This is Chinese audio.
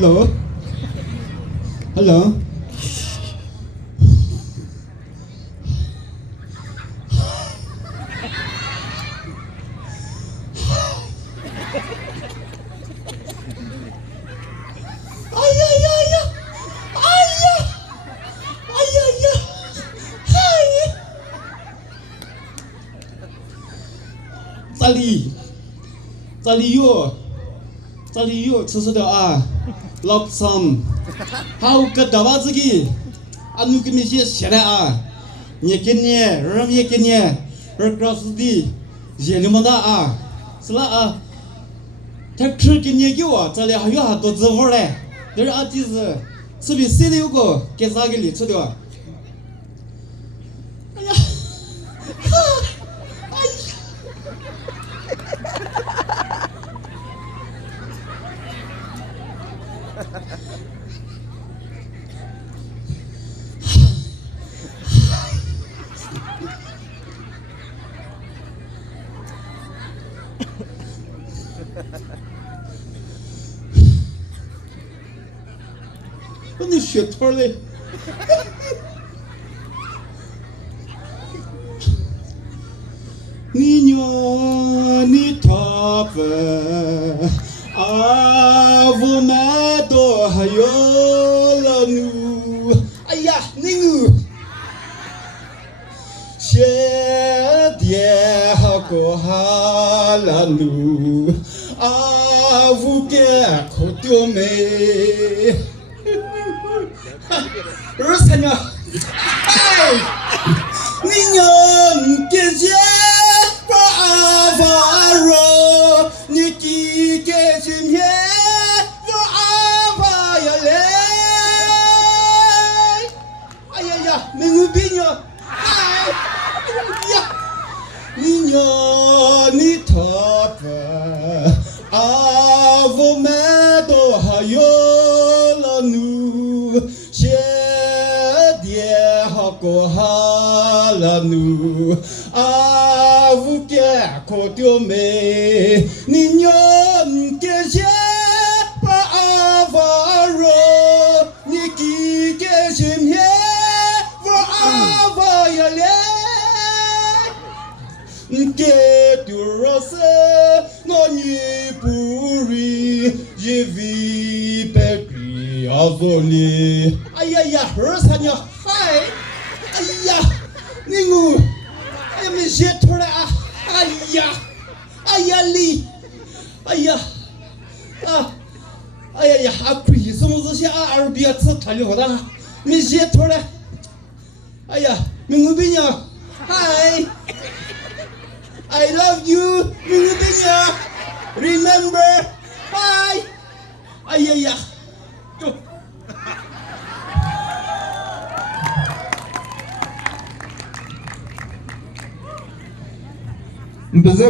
Hello? Hello? Ay, ay, ay, ay. Ay, ay. Ay, ay, ay. Ay. 这里有吃的啊，老sam，好个大娃子给，啊，你给你些写来啊，你给你，人也给你，人告诉你，也那么大啊，是了啊，他吃给你给我，这里还有好多滋味嘞，这是啊，是比谁的有个给啥给你吃的？哎呀，哎呀。我那血托嘞，你娘你他分啊，我们都还有了努，哎呀，那个谢爹好过哈了努啊，我给口丢没。23年，哎，你娘给些把发热，你给今天我阿发呀嘞，哎呀呀，没有病呀，哎呀，你娘你他爸啊，我们都还有了努。谢爹好过哈了努啊，无给可丢没，你娘给些把阿发热，你给今天我阿发呀嘞，给丢了些那你不瑞也未白。阿佛里，哎呀呀，23年，嗨，哎呀，那个，哎呀，没写出来啊，哎呀，哎呀哩，哎呀，啊，哎呀呀，啊，亏什么这些啊，二逼啊，吃他就好了，没写出来，哎呀，没有病呀，嗨，I love you，没有病呀，Remember，嗨，哎呀呀。就。你不是。